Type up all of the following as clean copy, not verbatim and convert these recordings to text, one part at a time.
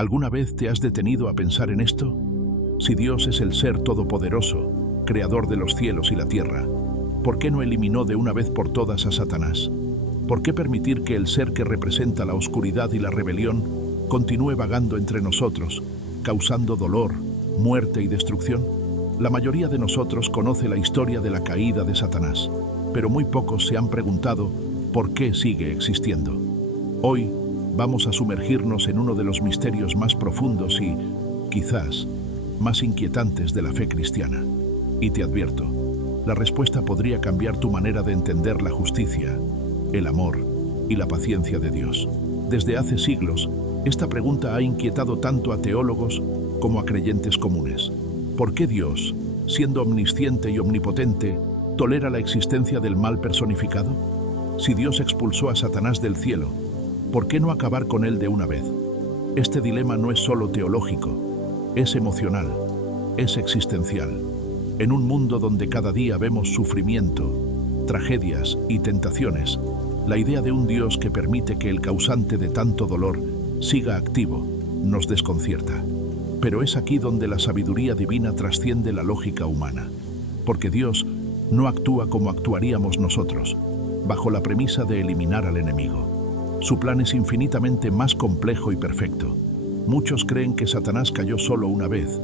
¿Alguna vez te has detenido a pensar en esto? Si Dios es el ser todopoderoso, creador de los cielos y la tierra, ¿por qué no eliminó de una vez por todas a Satanás? ¿Por qué permitir que el ser que representa la oscuridad y la rebelión continúe vagando entre nosotros, causando dolor, muerte y destrucción? La mayoría de nosotros conoce la historia de la caída de Satanás, pero muy pocos se han preguntado por qué sigue existiendo. Hoy vamos a sumergirnos en uno de los misterios más profundos y, quizás, más inquietantes de la fe cristiana. Y te advierto, la respuesta podría cambiar tu manera de entender la justicia, el amor y la paciencia de Dios. Desde hace siglos, esta pregunta ha inquietado tanto a teólogos como a creyentes comunes. ¿Por qué Dios, siendo omnisciente y omnipotente, tolera la existencia del mal personificado? Si Dios expulsó a Satanás del cielo, ¿por qué no acabar con él de una vez? Este dilema no es solo teológico, es emocional, es existencial. En un mundo donde cada día vemos sufrimiento, tragedias y tentaciones, la idea de un Dios que permite que el causante de tanto dolor siga activo nos desconcierta. Pero es aquí donde la sabiduría divina trasciende la lógica humana, porque Dios no actúa como actuaríamos nosotros, bajo la premisa de eliminar al enemigo. Su plan es infinitamente más complejo y perfecto. Muchos creen que Satanás cayó solo una vez,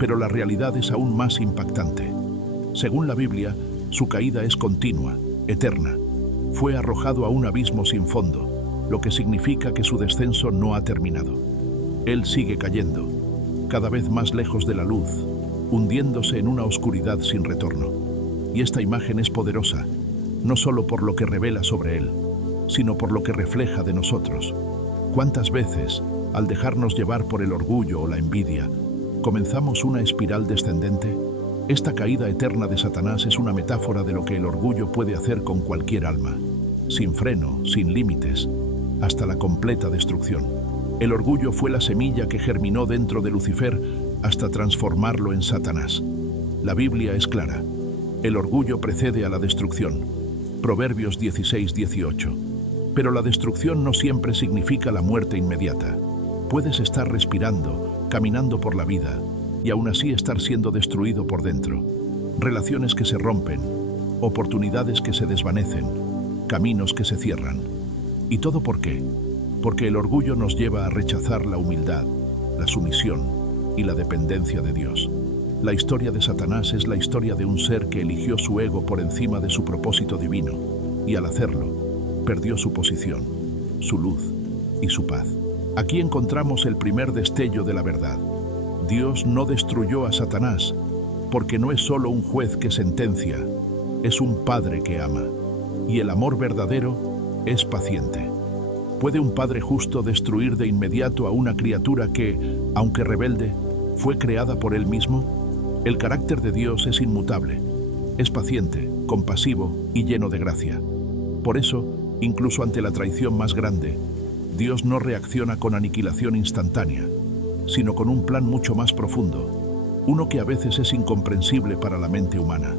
pero la realidad es aún más impactante. Según la Biblia, su caída es continua, eterna. Fue arrojado a un abismo sin fondo, lo que significa que su descenso no ha terminado. Él sigue cayendo, cada vez más lejos de la luz, hundiéndose en una oscuridad sin retorno. Y esta imagen es poderosa, no solo por lo que revela sobre él, sino por lo que refleja de nosotros. ¿Cuántas veces, al dejarnos llevar por el orgullo o la envidia, comenzamos una espiral descendente? Esta caída eterna de Satanás es una metáfora de lo que el orgullo puede hacer con cualquier alma, sin freno, sin límites, hasta la completa destrucción. El orgullo fue la semilla que germinó dentro de Lucifer hasta transformarlo en Satanás. La Biblia es clara. El orgullo precede a la destrucción. Proverbios 16:18. Pero la destrucción no siempre significa la muerte inmediata. Puedes estar respirando, caminando por la vida, y aún así estar siendo destruido por dentro. Relaciones que se rompen, oportunidades que se desvanecen, caminos que se cierran. ¿Y todo por qué? Porque el orgullo nos lleva a rechazar la humildad, la sumisión y la dependencia de Dios. La historia de Satanás es la historia de un ser que eligió su ego por encima de su propósito divino, y al hacerlo, perdió su posición, su luz y su paz. Aquí encontramos el primer destello de la verdad. Dios no destruyó a Satanás, porque no es solo un juez que sentencia, es un padre que ama, y el amor verdadero es paciente. ¿Puede un padre justo destruir de inmediato a una criatura que, aunque rebelde, fue creada por él mismo? El carácter de Dios es inmutable, es paciente, compasivo y lleno de gracia. Por eso, incluso ante la traición más grande, Dios no reacciona con aniquilación instantánea, sino con un plan mucho más profundo, uno que a veces es incomprensible para la mente humana.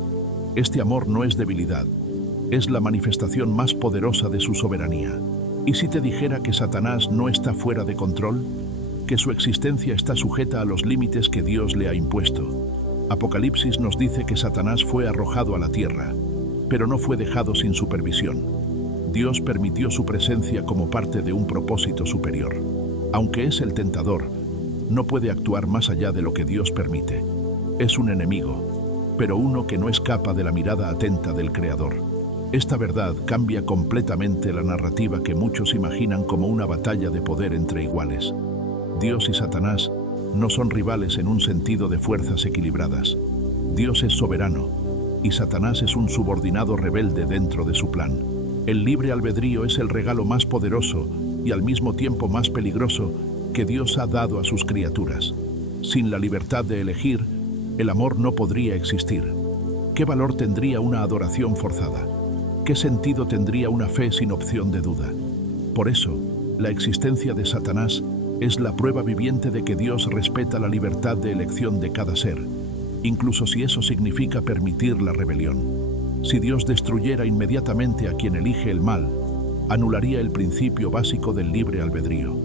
Este amor no es debilidad, es la manifestación más poderosa de su soberanía. ¿Y si te dijera que Satanás no está fuera de control? Que su existencia está sujeta a los límites que Dios le ha impuesto. Apocalipsis nos dice que Satanás fue arrojado a la tierra, pero no fue dejado sin supervisión. Dios permitió su presencia como parte de un propósito superior. Aunque es el tentador, no puede actuar más allá de lo que Dios permite. Es un enemigo, pero uno que no escapa de la mirada atenta del Creador. Esta verdad cambia completamente la narrativa que muchos imaginan como una batalla de poder entre iguales. Dios y Satanás no son rivales en un sentido de fuerzas equilibradas. Dios es soberano y Satanás es un subordinado rebelde dentro de su plan. El libre albedrío es el regalo más poderoso y al mismo tiempo más peligroso que Dios ha dado a sus criaturas. Sin la libertad de elegir, el amor no podría existir. ¿Qué valor tendría una adoración forzada? ¿Qué sentido tendría una fe sin opción de duda? Por eso, la existencia de Satanás es la prueba viviente de que Dios respeta la libertad de elección de cada ser, incluso si eso significa permitir la rebelión. Si Dios destruyera inmediatamente a quien elige el mal, anularía el principio básico del libre albedrío.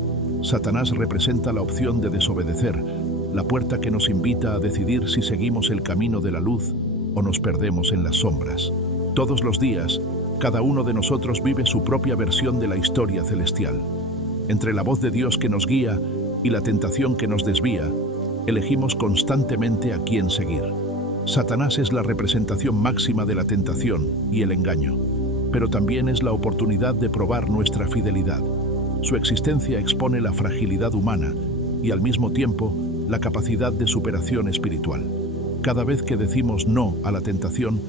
Satanás representa la opción de desobedecer, la puerta que nos invita a decidir si seguimos el camino de la luz o nos perdemos en las sombras. Todos los días, cada uno de nosotros vive su propia versión de la historia celestial. Entre la voz de Dios que nos guía y la tentación que nos desvía, elegimos constantemente a quién seguir. Satanás es la representación máxima de la tentación y el engaño, pero también es la oportunidad de probar nuestra fidelidad. Su existencia expone la fragilidad humana y al mismo tiempo la capacidad de superación espiritual. Cada vez que decimos no a la tentación,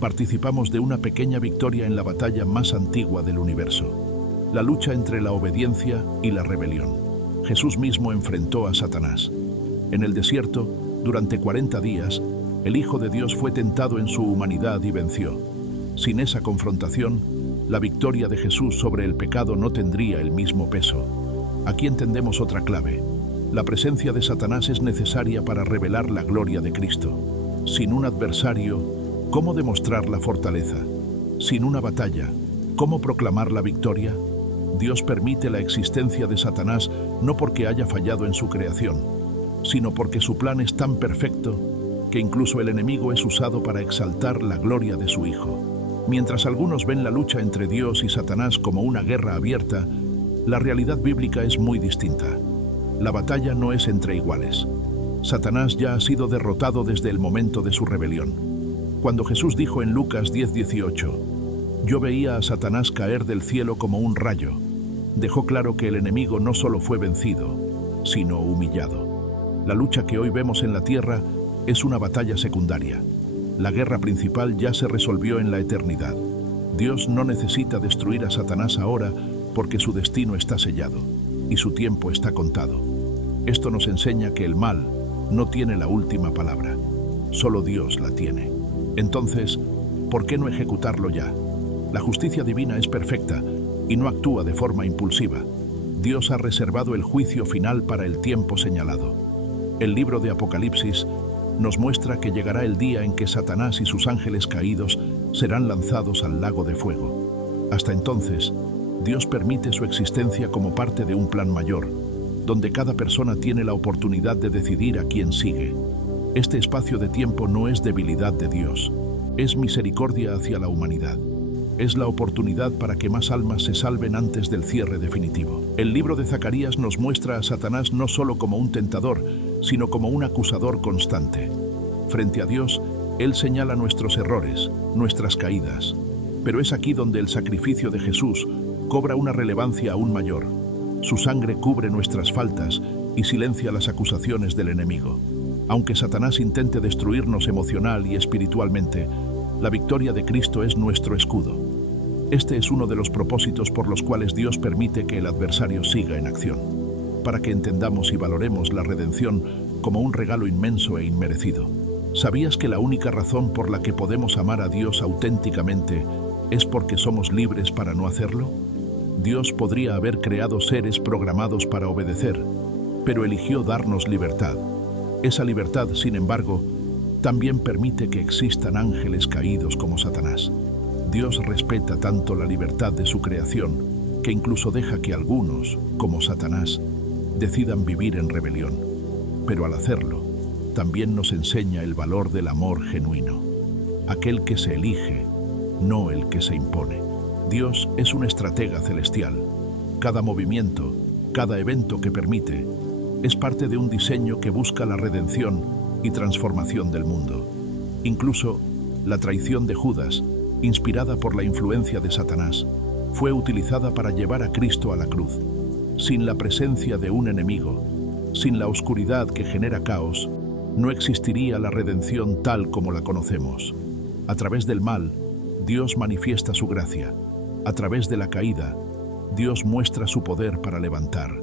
participamos de una pequeña victoria en la batalla más antigua del universo, la lucha entre la obediencia y la rebelión. Jesús mismo enfrentó a Satanás. En el desierto, durante 40 días, el Hijo de Dios fue tentado en su humanidad y venció. Sin esa confrontación, la victoria de Jesús sobre el pecado no tendría el mismo peso. Aquí entendemos otra clave. La presencia de Satanás es necesaria para revelar la gloria de Cristo. Sin un adversario, ¿cómo demostrar la fortaleza? Sin una batalla, ¿cómo proclamar la victoria? Dios permite la existencia de Satanás no porque haya fallado en su creación, sino porque su plan es tan perfecto que incluso el enemigo es usado para exaltar la gloria de su Hijo. Mientras algunos ven la lucha entre Dios y Satanás como una guerra abierta, la realidad bíblica es muy distinta. La batalla no es entre iguales. Satanás ya ha sido derrotado desde el momento de su rebelión. Cuando Jesús dijo en Lucas 10:18, «Yo veía a Satanás caer del cielo como un rayo», dejó claro que el enemigo no solo fue vencido, sino humillado. La lucha que hoy vemos en la tierra es una batalla secundaria. La guerra principal ya se resolvió en la eternidad. Dios no necesita destruir a Satanás ahora porque su destino está sellado y su tiempo está contado. Esto nos enseña que el mal no tiene la última palabra, solo Dios la tiene. Entonces, ¿por qué no ejecutarlo ya? La justicia divina es perfecta y no actúa de forma impulsiva. Dios ha reservado el juicio final para el tiempo señalado. El libro de Apocalipsis nos muestra que llegará el día en que Satanás y sus ángeles caídos serán lanzados al lago de fuego. Hasta entonces, Dios permite su existencia como parte de un plan mayor, donde cada persona tiene la oportunidad de decidir a quién sigue. Este espacio de tiempo no es debilidad de Dios, es misericordia hacia la humanidad. Es la oportunidad para que más almas se salven antes del cierre definitivo. El libro de Zacarías nos muestra a Satanás no solo como un tentador, sino como un acusador constante. Frente a Dios, Él señala nuestros errores, nuestras caídas. Pero es aquí donde el sacrificio de Jesús cobra una relevancia aún mayor. Su sangre cubre nuestras faltas y silencia las acusaciones del enemigo. Aunque Satanás intente destruirnos emocional y espiritualmente, la victoria de Cristo es nuestro escudo. Este es uno de los propósitos por los cuales Dios permite que el adversario siga en acción, para que entendamos y valoremos la redención como un regalo inmenso e inmerecido. ¿Sabías que la única razón por la que podemos amar a Dios auténticamente es porque somos libres para no hacerlo? Dios podría haber creado seres programados para obedecer, pero eligió darnos libertad. Esa libertad, sin embargo, también permite que existan ángeles caídos como Satanás. Dios respeta tanto la libertad de su creación que incluso deja que algunos, como Satanás, decidan vivir en rebelión. Pero al hacerlo, también nos enseña el valor del amor genuino, aquel que se elige, no el que se impone. Dios es un estratega celestial. Cada movimiento, cada evento que permite, es parte de un diseño que busca la redención y transformación del mundo. Incluso la traición de Judas, inspirada por la influencia de Satanás, fue utilizada para llevar a Cristo a la cruz. Sin la presencia de un enemigo, sin la oscuridad que genera caos, no existiría la redención tal como la conocemos. A través del mal, Dios manifiesta su gracia. A través de la caída, Dios muestra su poder para levantar.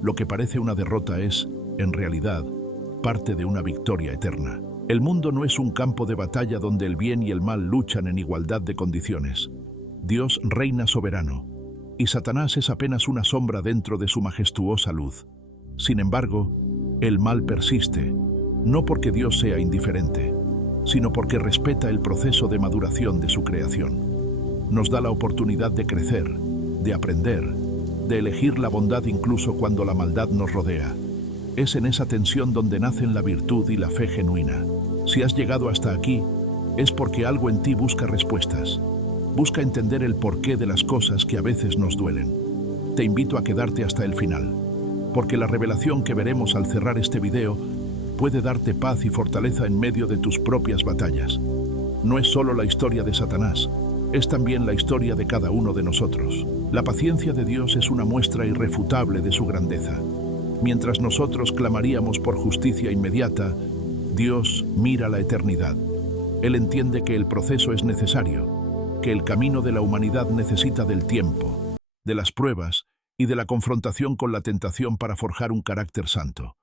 Lo que parece una derrota es, en realidad, parte de una victoria eterna. El mundo no es un campo de batalla donde el bien y el mal luchan en igualdad de condiciones. Dios reina soberano, y Satanás es apenas una sombra dentro de su majestuosa luz. Sin embargo, el mal persiste, no porque Dios sea indiferente, sino porque respeta el proceso de maduración de su creación. Nos da la oportunidad de crecer, de aprender, de elegir la bondad incluso cuando la maldad nos rodea. Es en esa tensión donde nacen la virtud y la fe genuina. Si has llegado hasta aquí, es porque algo en ti busca respuestas. Busca entender el porqué de las cosas que a veces nos duelen. Te invito a quedarte hasta el final, porque la revelación que veremos al cerrar este video puede darte paz y fortaleza en medio de tus propias batallas. No es solo la historia de Satanás, es también la historia de cada uno de nosotros. La paciencia de Dios es una muestra irrefutable de su grandeza. Mientras nosotros clamaríamos por justicia inmediata, Dios mira la eternidad. Él entiende que el proceso es necesario, que el camino de la humanidad necesita del tiempo, de las pruebas y de la confrontación con la tentación para forjar un carácter santo.